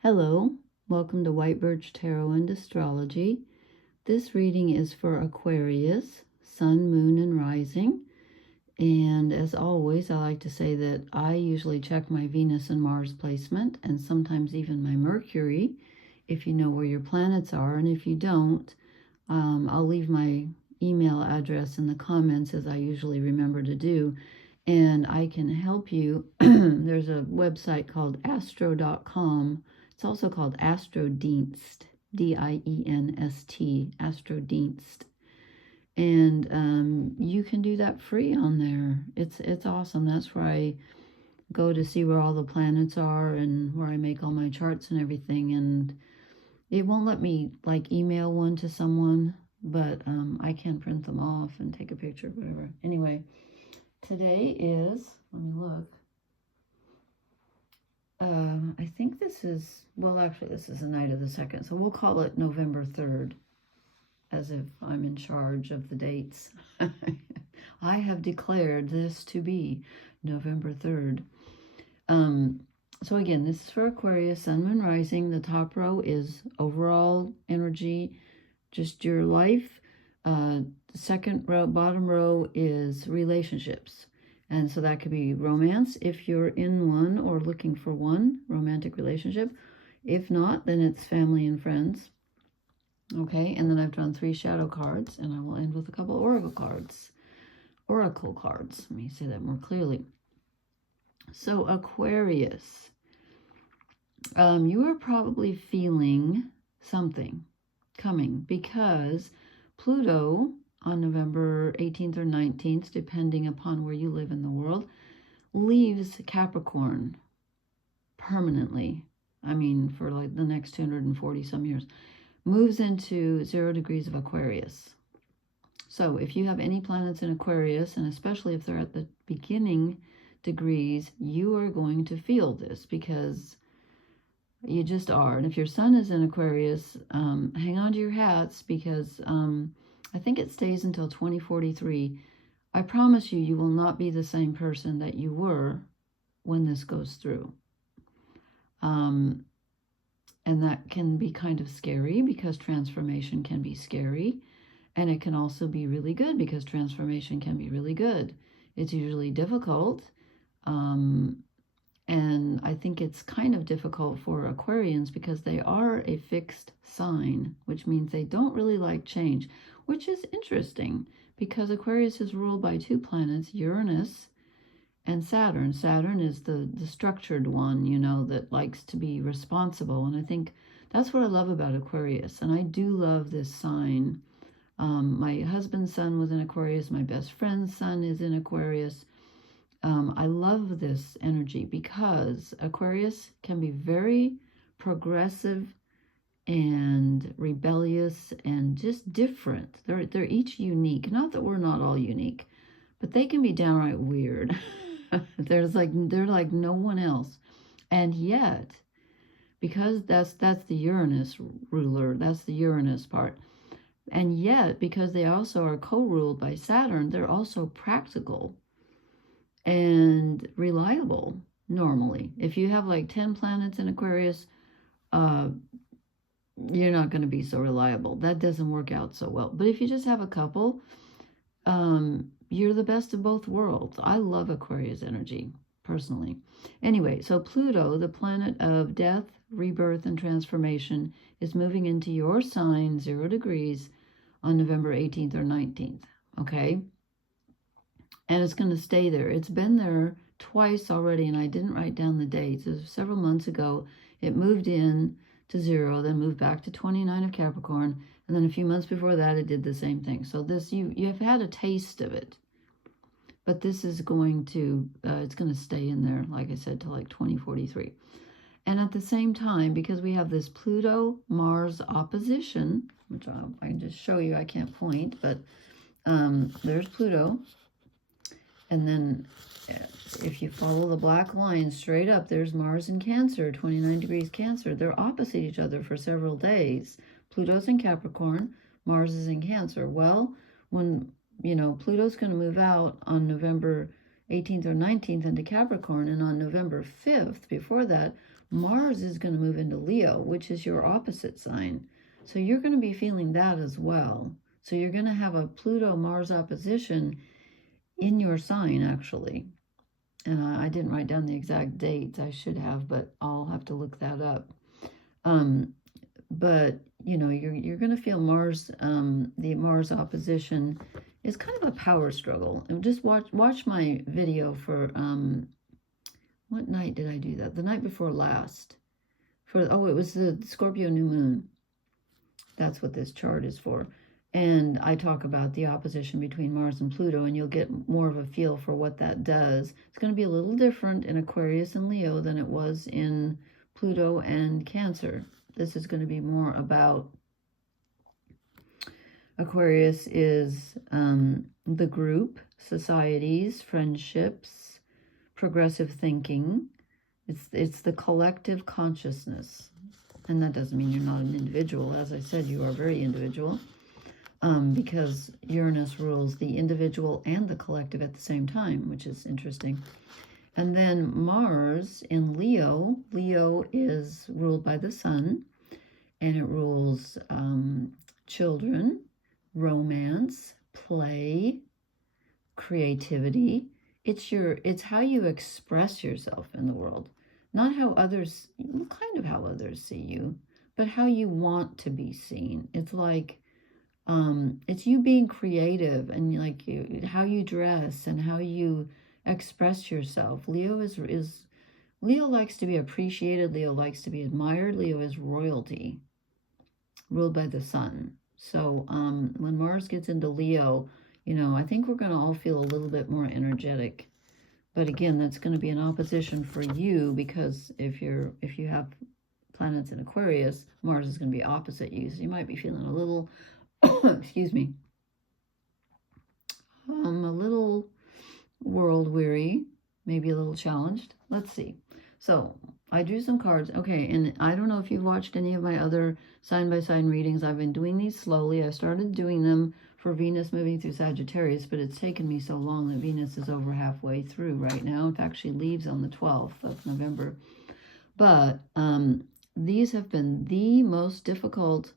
Hello, welcome to White Birch Tarot and Astrology. This reading is for Aquarius, Sun, Moon, and Rising. And as always, I like to say that I usually check my Venus and Mars placement, and sometimes even my Mercury, if you know where your planets are. And if you don't, I'll leave my email address in the comments, as I usually remember to do, and I can help you. There's a website called astro.com. It's also called Astrodienst, D-I-E-N-S-T, Astrodienst. And you can do that free on there. It's awesome. That's where I go to see where all the planets are and where I make all my charts and everything. And it won't let me like email one to someone, but I can print them off and take a picture, whatever. Anyway, today is, let me look. I think this is, well, actually, this is the night of the 2nd, so we'll call it November 3rd, as if I'm in charge of the dates. I have declared this to be November 3rd. So again, this is for Aquarius, Sun, Moon, Rising. The top row is overall energy, just your life. The second row, bottom row, is relationships. And so that could be romance if you're in one or looking for one romantic relationship. If not, then it's family and friends. Okay, and then I've drawn 3 shadow cards, and I will end with a couple oracle cards. Oracle cards. Let me say that more clearly. So Aquarius, you are probably feeling something coming because Pluto, on November 18th or 19th, depending upon where you live in the world, leaves Capricorn permanently. I mean, for like the next 240 some years. Moves into 0 degrees of Aquarius. So if you have any planets in Aquarius, and especially if they're at the beginning degrees, you are going to feel this because you just are. And if your sun is in Aquarius, hang on to your hats because I think it stays until 2043. I promise you, you will not be the same person that you were when this goes through. And that can be kind of scary because transformation can be scary. And it can also be really good because transformation can be really good. It's usually difficult. And I think it's kind of difficult for Aquarians because they are a fixed sign, which means they don't really like change, which is interesting because Aquarius is ruled by 2 planets, Uranus and Saturn. Saturn is the structured one, you know, that likes to be responsible. And I think that's what I love about Aquarius. And I do love this sign. My husband's sun was in Aquarius. My best friend's sun is in Aquarius. I love this energy because Aquarius can be very progressive and rebellious and just different. They're each unique. Not that we're not all unique, but they can be downright weird. They're like no one else. And yet, because that's the Uranus ruler, that's the Uranus part. And yet, because they also are co-ruled by Saturn, they're also practical and reliable normally. If you have like 10 planets in Aquarius, you're not going to be so reliable. That doesn't work out so well. But if you just have a couple, you're the best of both worlds. I love Aquarius energy, personally. Anyway, so Pluto, the planet of death, rebirth, and transformation, is moving into your sign, 0 degrees, on November 18th or 19th, okay? And it's going to stay there. It's been there twice already, and I didn't write down the dates. It was several months ago. It moved in to 0, then moved back to 29 of Capricorn, and then a few months before that, it did the same thing. So this, you have had a taste of it. But this is going to, it's going to stay in there, like I said, till like 2043. And at the same time, because we have this Pluto-Mars opposition, which I can just show you, I can't point, but there's Pluto. And then if you follow the black line straight up, there's Mars in Cancer, 29 degrees Cancer. They're opposite each other for several days. Pluto's in Capricorn, Mars is in Cancer. Well, when, you know, Pluto's going to move out on November 18th or 19th into Capricorn, and on November 5th, before that, Mars is going to move into Leo, which is your opposite sign. So you're going to be feeling that as well. So you're going to have a Pluto-Mars opposition in your sign, actually. And I didn't write down the exact dates. I should have, but I'll have to look that up. But, you know, you're going to feel Mars, the Mars opposition is kind of a power struggle. And just watch my video for, what night did I do that? The night before last. Oh, it was the Scorpio new moon. That's what this chart is for. And I talk about the opposition between Mars and Pluto, and you'll get more of a feel for what that does. It's going to be a little different in Aquarius and Leo than it was in Pluto and Cancer. This is going to be more about, Aquarius is the group, societies, friendships, progressive thinking. It's the collective consciousness. And that doesn't mean you're not an individual. As I said, you are very individual. Because Uranus rules the individual and the collective at the same time, which is interesting. And then Mars in Leo. Leo is ruled by the sun, and it rules children, romance, play, creativity. It's how you express yourself in the world, not how others, kind of how others see you, but how you want to be seen. It's like, it's you being creative, and like how you dress and how you express yourself. Leo Leo likes to be appreciated. Leo likes to be admired. Leo is royalty, ruled by the sun. So when Mars gets into Leo, you know, I think we're going to all feel a little bit more energetic. But again, that's going to be an opposition for you, because if you have planets in Aquarius, Mars is going to be opposite you. So you might be feeling a little excuse me, a little world weary, maybe a little challenged. Let's see. So I drew some cards. Okay, and I don't know if you've watched any of my other sign-by-sign readings. I've been doing these slowly. I started doing them for Venus moving through Sagittarius, but it's taken me so long that Venus is over halfway through right now. In fact, she leaves on the 12th of November. But these have been the most difficult,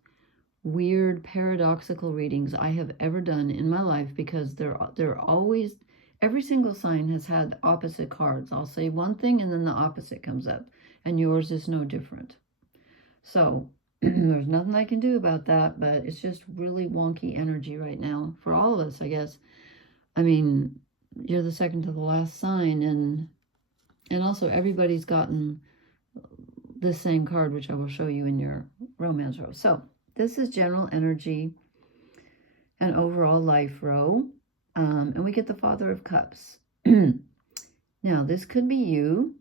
weird, paradoxical readings I have ever done in my life, because they're always, every single sign has had opposite cards. I'll say one thing and then the opposite comes up, and yours is no different. So there's nothing I can do about that, but it's just really wonky energy right now for all of us, I guess. I mean, you're the second to the last sign, and also everybody's gotten the same card, which I will show you in your romance row. So this is general energy and overall life row. And we get the Father of Cups. Now, this could be you,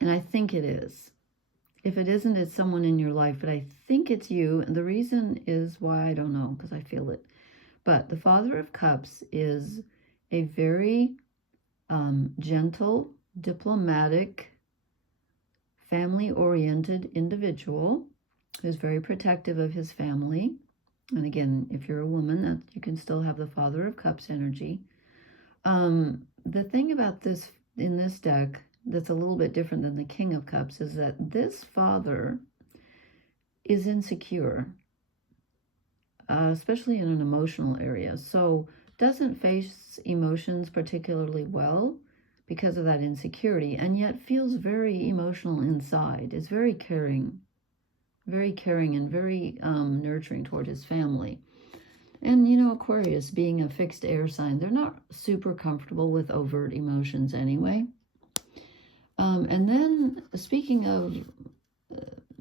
and I think it is. If it isn't, it's someone in your life, but I think it's you. And the reason is why I don't know, because I feel it. But the Father of Cups is a very gentle, diplomatic, family-oriented individual who's very protective of his family. And again, if you're a woman, that you can still have the Father of Cups energy. The thing about this in this deck that's a little bit different than the King of Cups is that this father is insecure, especially in an emotional area. So doesn't face emotions particularly well because of that insecurity, and yet feels very emotional inside, is very caring and very nurturing toward his family. And, you know, Aquarius being a fixed air sign, they're not super comfortable with overt emotions anyway. And then, speaking of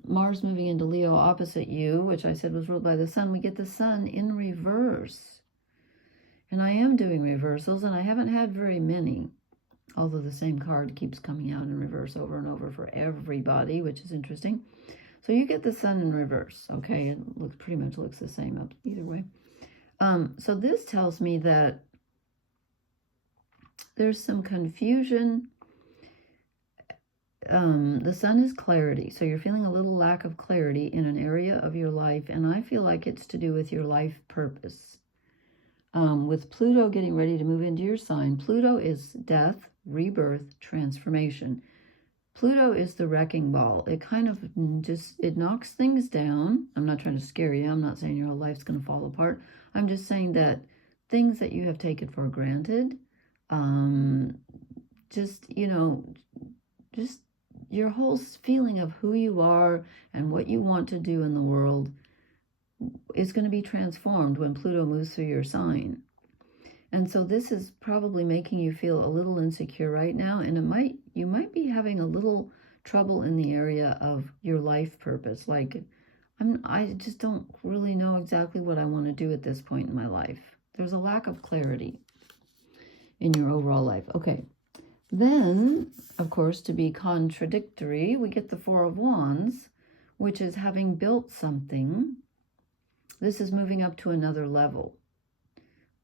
Mars moving into Leo opposite you, which I said was ruled by the sun, we get the sun in reverse. And I am doing reversals, and I haven't had very many, although the same card keeps coming out in reverse over and over for everybody, which is interesting. So you get the sun in reverse, okay? It looks pretty much looks the same up either way. So this tells me that there's some confusion. The sun is clarity, so you're feeling a little lack of clarity in an area of your life, and I feel like it's to do with your life purpose. With Pluto getting ready to move into your sign, Pluto is death, rebirth, transformation. Pluto is the wrecking ball. It kind of it knocks things down. I'm not trying to scare you. I'm not saying your whole life's going to fall apart. I'm just saying that things that you have taken for granted, just, you know, just your whole feeling of who you are and what you want to do in the world is going to be transformed when Pluto moves through your sign. And so this is probably making you feel a little insecure right now, and you might be having a little trouble in the area of your life purpose. Like, I just don't really know exactly what I want to do at this point in my life. There's a lack of clarity in your overall life. Okay. Then, of course, to be contradictory, we get the Four of Wands, which is having built something. This is moving up to another level.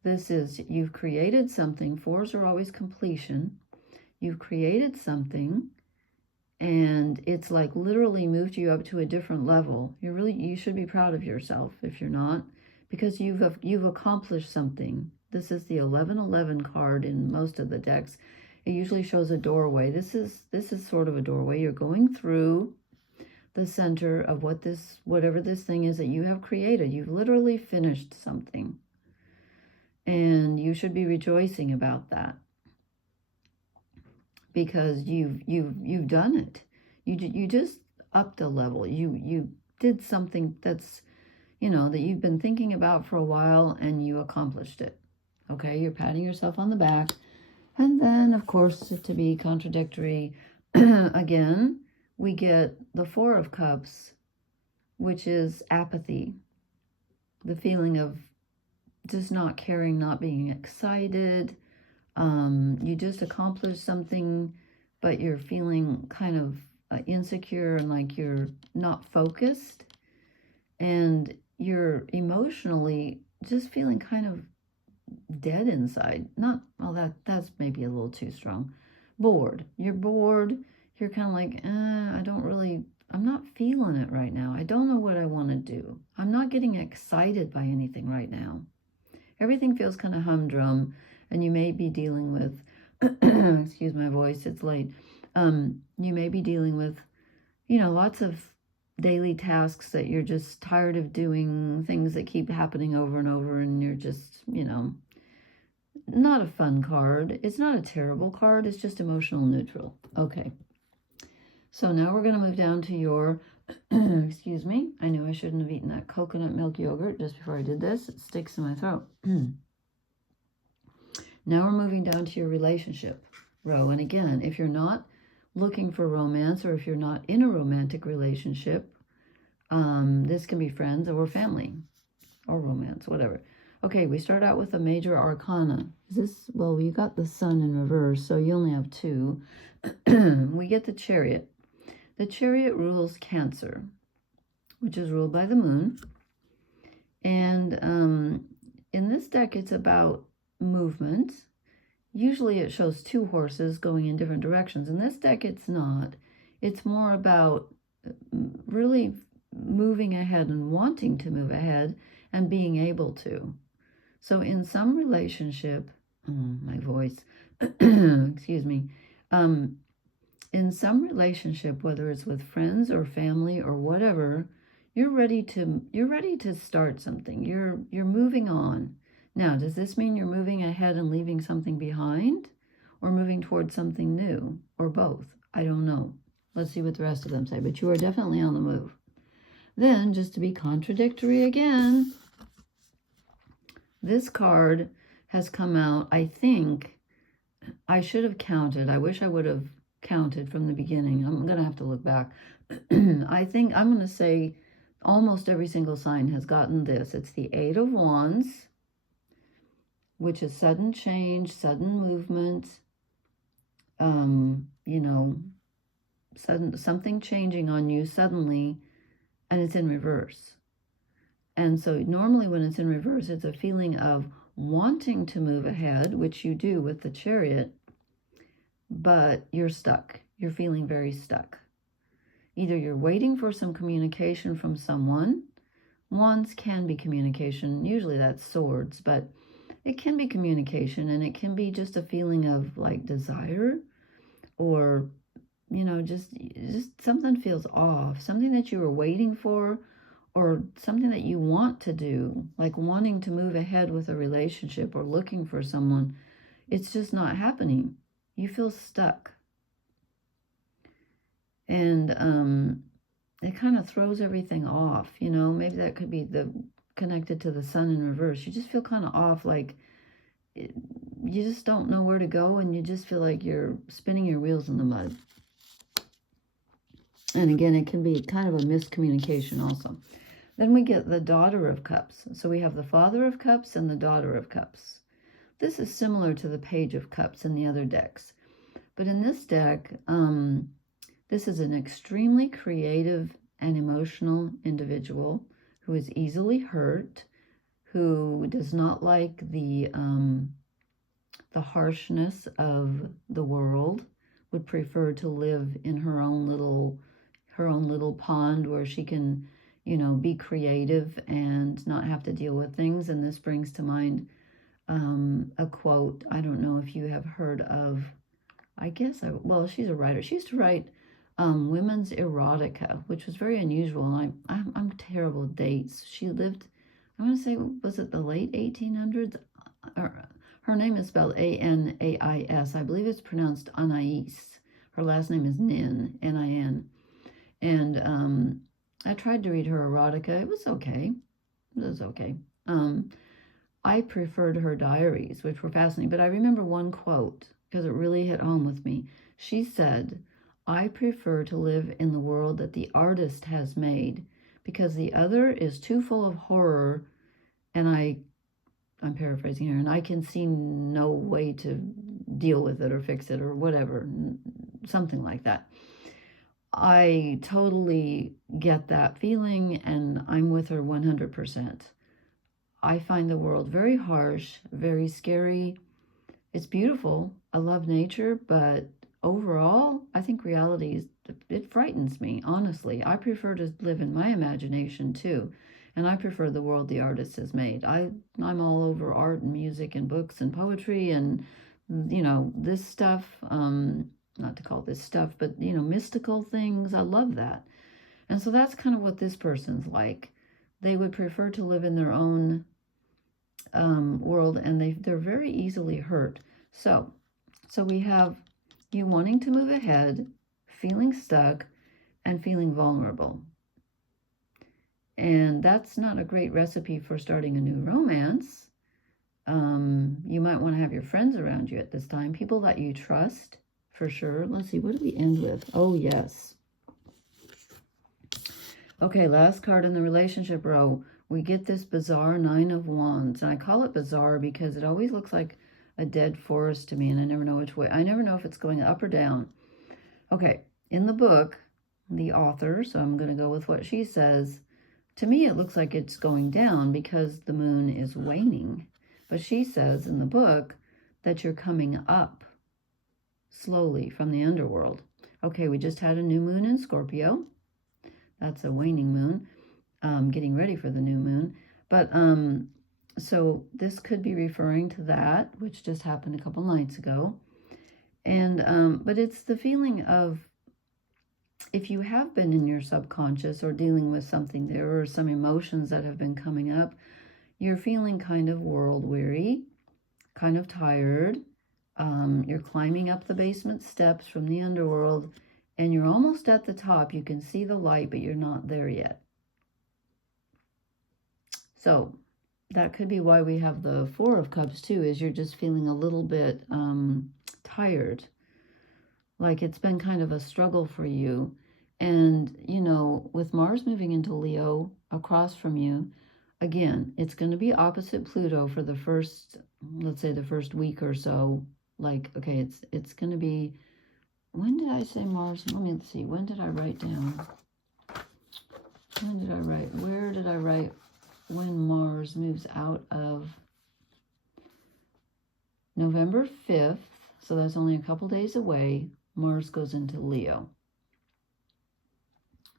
This is, you've created something. Fours are always completion. You've created something, and it's like literally moved you up to a different level. You should be proud of yourself if you're not, because you've accomplished something. This is the 1111 card in most of the decks. It usually shows a doorway. This is sort of a doorway. You're going through the center of whatever this thing is that you have created. You've literally finished something. And you should be rejoicing about that, because you've done it. You just upped a level. You did something that's, you know, that you've been thinking about for a while, and you accomplished it. Okay, you're patting yourself on the back. And then, of course, to be contradictory, again, we get the Four of Cups, which is apathy, the feeling of just not caring, not being excited. You just accomplished something, but you're feeling kind of insecure and like you're not focused. And you're emotionally just feeling kind of dead inside. Not, well, that's maybe a little too strong. Bored. You're bored. You're kind of like, I'm not feeling it right now. I don't know what I want to do. I'm not getting excited by anything right now. Everything feels kind of humdrum, and you may be dealing with, excuse my voice, it's late. You may be dealing with, you know, lots of daily tasks that you're just tired of doing, things that keep happening over and over, and you're just, you know, not a fun card. It's not a terrible card. It's just emotional neutral. Okay. So now we're going to move down to your, excuse me, I knew I shouldn't have eaten that coconut milk yogurt just before I did this. It sticks in my throat. Now we're moving down to your relationship row. And again, if you're not looking for romance, or if you're not in a romantic relationship, this can be friends or family or romance, whatever. Okay, we start out with a major arcana. Well, you got the sun in reverse, so you only have two. We get the Chariot. The Chariot rules Cancer, which is ruled by the moon. And in this deck, it's about movement. Usually it shows two horses going in different directions. In this deck, it's not. It's more about really moving ahead and wanting to move ahead and being able to. So in some relationship, my voice, excuse me, in some relationship, whether it's with friends or family or whatever, you're ready to start something. You're moving on. Now, does this mean you're moving ahead and leaving something behind, or moving towards something new, or both? I don't know. Let's see what the rest of them say, but you are definitely on the move. Then, just to be contradictory again, this card has come out. I think I should have counted. I wish I would have counted from the beginning. I'm going to have to look back. I think I'm going to say almost every single sign has gotten this. It's the Eight of Wands, which is sudden change, sudden movement, you know, something changing on you suddenly, and it's in reverse. And so normally when it's in reverse, it's a feeling of wanting to move ahead, which you do with the Chariot, but you're stuck. You're feeling very stuck. Either you're waiting for some communication from someone. Wands can be communication. Usually that's swords, but it can be communication, and it can be just a feeling of like desire, or you know, just something feels off, something that you were waiting for, or something that you want to do, like wanting to move ahead with a relationship or looking for someone. It's just not happening. You feel stuck. And it kind of throws everything off, you know. Maybe that could be connected to the sun in reverse. You just feel kind of off, like you just don't know where to go, and you just feel like you're spinning your wheels in the mud. And again, it can be kind of a miscommunication also. Then we get the Daughter of Cups. So we have the Father of Cups and the Daughter of Cups. This is similar to the Page of Cups in the other decks. But in this deck, this is an extremely creative and emotional individual who is easily hurt, who does not like the harshness of the world, would prefer to live in her own little pond where she can, you know, be creative and not have to deal with things. And this brings to mind a quote. I don't know if you have heard of, well, she's a writer. She used to write women's erotica, which was very unusual. And I'm terrible with dates. She lived, I want to say, was it the late 1800s? Her name is spelled A-N-A-I-S. I believe it's pronounced Anais. Her last name is Nin, N-I-N. And I tried to read her erotica. It was okay. It was okay. I preferred her diaries, which were fascinating. But I remember one quote, because it really hit home with me. She said, "I prefer to live in the world that the artist has made, because the other is too full of horror, and I'm paraphrasing here, and I can see no way to deal with it or fix it or whatever," something like that. I totally get that feeling, and I'm with her 100%. I find the world very harsh, very scary. It's beautiful. I love nature, but overall, I think reality it frightens me, honestly. I prefer to live in my imagination too, and I prefer the world the artist has made. I'm all over art and music and books and poetry and, you know, this stuff, not to call this stuff, but, you know, mystical things. I love that. And so that's kind of what this person's like. They would prefer to live in their own world, and they're very easily hurt. So we have you wanting to move ahead, feeling stuck, and feeling vulnerable. And that's not a great recipe for starting a new romance. You might want to have your friends around you at this time, people that you trust, for sure. Let's see, what do we end with? Oh, yes. Okay, last card in the relationship row. We get this bizarre Nine of Wands. And I call it bizarre because it always looks like a dead forest to me, and I never know which way. I never know if it's going up or down. Okay, in the book, the author, so I'm going to go with what she says. To me, it looks like it's going down because the moon is waning. But she says in the book that you're coming up slowly from the underworld. Okay, we just had a new moon in Scorpio. That's a waning moon, getting ready for the new moon. But so this could be referring to that, which just happened a couple nights ago. And but it's the feeling of, if you have been in your subconscious or dealing with something, there are some emotions that have been coming up. You're feeling kind of world weary, kind of tired. You're climbing up the basement steps from the underworld, and you're almost at the top. You can see the light, but you're not there yet. So that could be why we have the Four of Cups too, is you're just feeling a little bit tired. Like it's been kind of a struggle for you. And, you know, with Mars moving into Leo across from you, again, it's going to be opposite Pluto for the first, let's say the first week or so. Like, okay, it's going to be, when did I say Mars? Let me see. When did I write down? When did I write? Where did I write when Mars moves out of November 5th? So that's only a couple days away. Mars goes into Leo.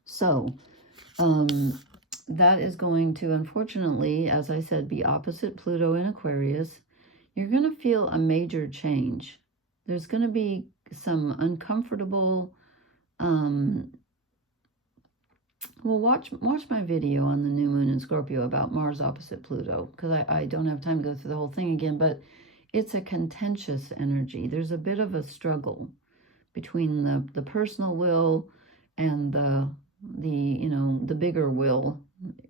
So that is going to, unfortunately, as I said, be opposite Pluto in Aquarius. You're going to feel a major change. There's going to be some uncomfortable Well, watch my video on the new moon in Scorpio about Mars opposite Pluto, because I don't have time to go through the whole thing again, but it's a contentious energy. There's a bit of a struggle between the personal will and the bigger will,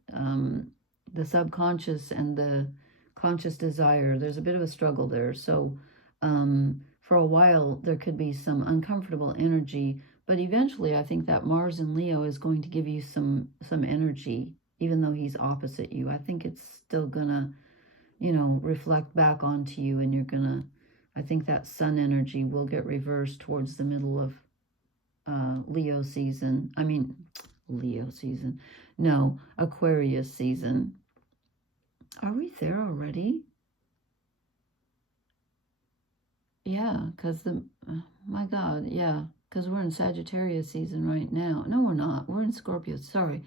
the subconscious and the conscious desire. There's a bit of a struggle there. So for a while, there could be some uncomfortable energy, but eventually I think that Mars in Leo is going to give you some energy, even though he's opposite you. I think it's still gonna, reflect back onto you, and you're gonna, I think that sun energy will get reversed towards the middle of Leo season. No, Aquarius season. Are we there already? Yeah, because my God, yeah, because we're in Sagittarius season right now. No, we're not. We're in Scorpio. Sorry.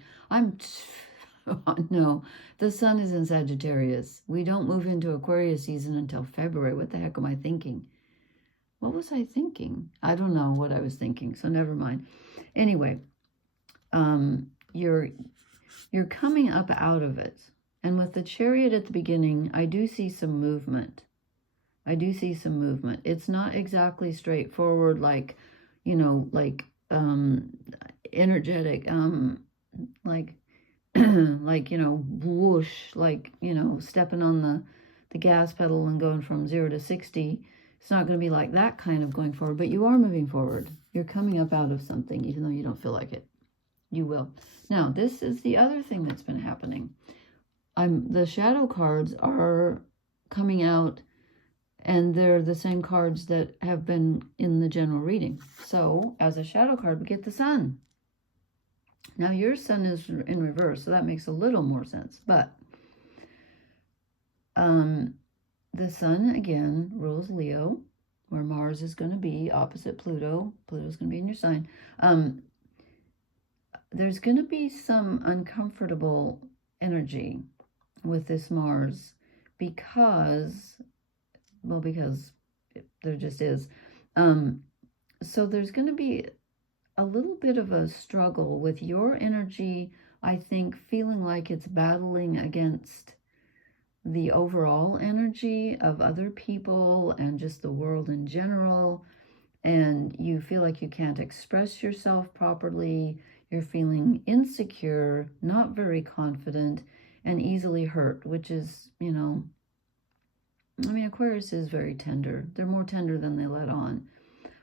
No, the sun is in Sagittarius. We don't move into Aquarius season until February. What the heck am I thinking? What was I thinking? I don't know what I was thinking, so never mind. Anyway, you're coming up out of it. And with the Chariot at the beginning, I do see some movement. It's not exactly straightforward, like, energetic, like, whoosh, like, stepping on the gas pedal and going from 0 to 60. It's not going to be like that kind of going forward, but you are moving forward. You're coming up out of something, even though you don't feel like it. You will. Now, this is the other thing that's been happening. The shadow cards are coming out, and they're the same cards that have been in the general reading. So, as a shadow card, we get the sun. Now, your sun is in reverse, so that makes a little more sense. But the sun, again, rules Leo, where Mars is going to be opposite Pluto. Pluto's going to be in your sign. There's going to be some uncomfortable energy with this Mars because there just is. So there's going to be a little bit of a struggle with your energy, I think, feeling like it's battling against the overall energy of other people and just the world in general. And you feel like you can't express yourself properly. You're feeling insecure, not very confident, and easily hurt, which is, Aquarius is very tender. They're more tender than they let on.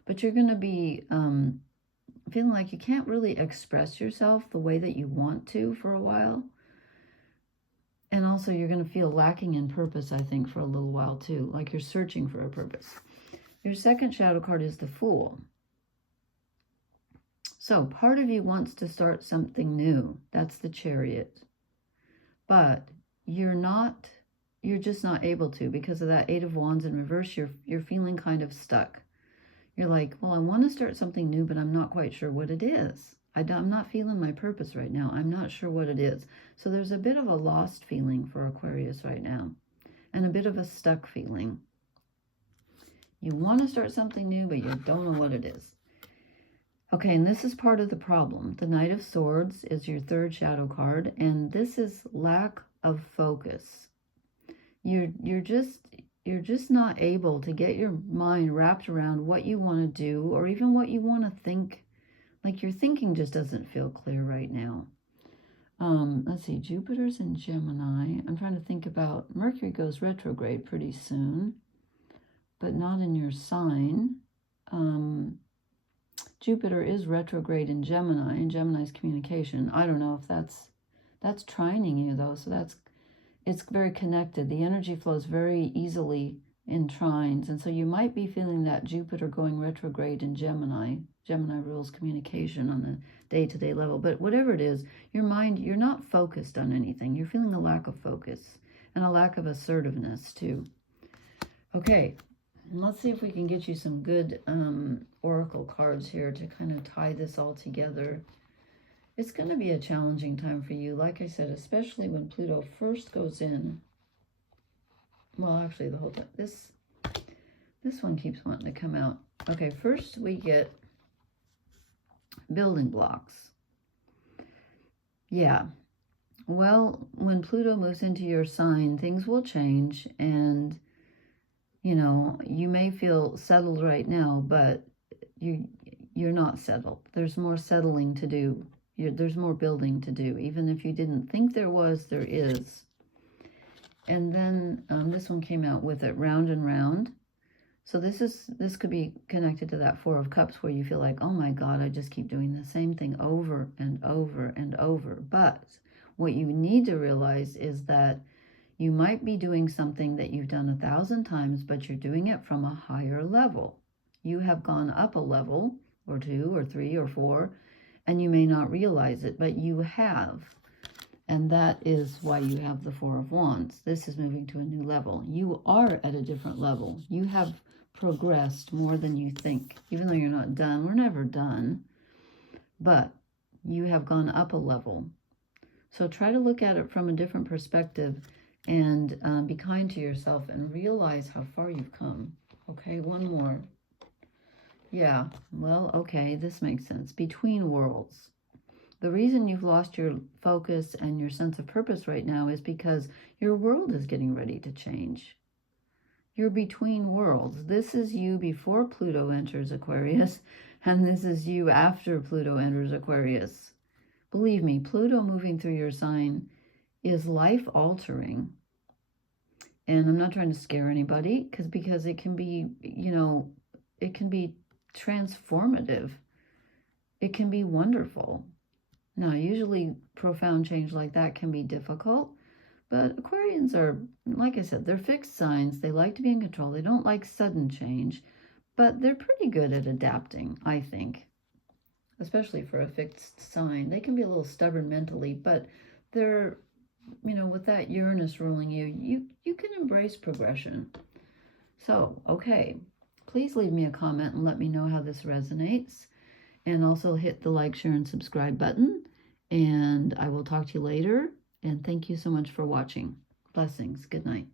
But you're going to be feeling like you can't really express yourself the way that you want to for a while. And also you're going to feel lacking in purpose, I think, for a little while too, like you're searching for a purpose. Your second shadow card is the Fool. So part of you wants to start something new. That's the Chariot. But you're just not able to because of that Eight of Wands in reverse. You're feeling kind of stuck. You're like, well, I want to start something new, but I'm not quite sure what it is. I'm not feeling my purpose right now. I'm not sure what it is. So there's a bit of a lost feeling for Aquarius right now, and a bit of a stuck feeling. You want to start something new, but you don't know what it is. Okay, and this is part of the problem. The Knight of Swords is your third shadow card, and this is lack of focus. You're just not able to get your mind wrapped around what you want to do, or even what you want to think. Like your thinking just doesn't feel clear right now. Let's see, Jupiter's in Gemini. I'm trying to think about, Mercury goes retrograde pretty soon, but not in your sign. Jupiter is retrograde in Gemini, and Gemini's communication. I don't know if that's trining you though, so it's very connected. The energy flows very easily in trines, and so you might be feeling that Jupiter going retrograde in Gemini. Gemini rules communication on the day-to-day level, but whatever it is, your mind, you're not focused on anything. You're feeling a lack of focus and a lack of assertiveness too. Okay, let's see if we can get you some good oracle cards here to kind of tie this all together. It's going to be a challenging time for you, like I said, especially when Pluto first goes in. Well, actually, the whole time. This one keeps wanting to come out. Okay, first we get building blocks. Yeah. Well, when Pluto moves into your sign, things will change, and you know, you may feel settled right now, but you're not settled. There's more settling to do. There's more building to do. Even if you didn't think there was, there is. And then this one came out with it, round and round. So this could be connected to that Four of Cups, where you feel like, oh my God, I just keep doing the same thing over and over and over. But what you need to realize is that you might be doing something that you've done 1,000 times, but you're doing it from a higher level. You have gone up a level, or 2, or 3, or 4, and you may not realize it, but you have. And that is why you have the Four of Wands. This is moving to a new level. You are at a different level. You have progressed more than you think. Even though you're not done, we're never done, but you have gone up a level. So try to look at it from a different perspective, and be kind to yourself and realize how far you've come. Okay, one more. Yeah, well, okay, this makes sense. Between worlds. The reason you've lost your focus and your sense of purpose right now is because your world is getting ready to change. You're between worlds. This is you before Pluto enters Aquarius, and this is you after Pluto enters Aquarius. Believe me, Pluto moving through your sign is life-altering. And I'm not trying to scare anybody, because it can be, you know, it can be transformative. It can be wonderful. Now, usually profound change like that can be difficult, but Aquarians are, like I said, they're fixed signs. They like to be in control. They don't like sudden change, but they're pretty good at adapting, I think, especially for a fixed sign. They can be a little stubborn mentally, but they're, you know, with that Uranus ruling you can embrace progression. So, okay, please leave me a comment and let me know how this resonates. And also hit the like, share, and subscribe button. And I will talk to you later. And thank you so much for watching. Blessings. Good night.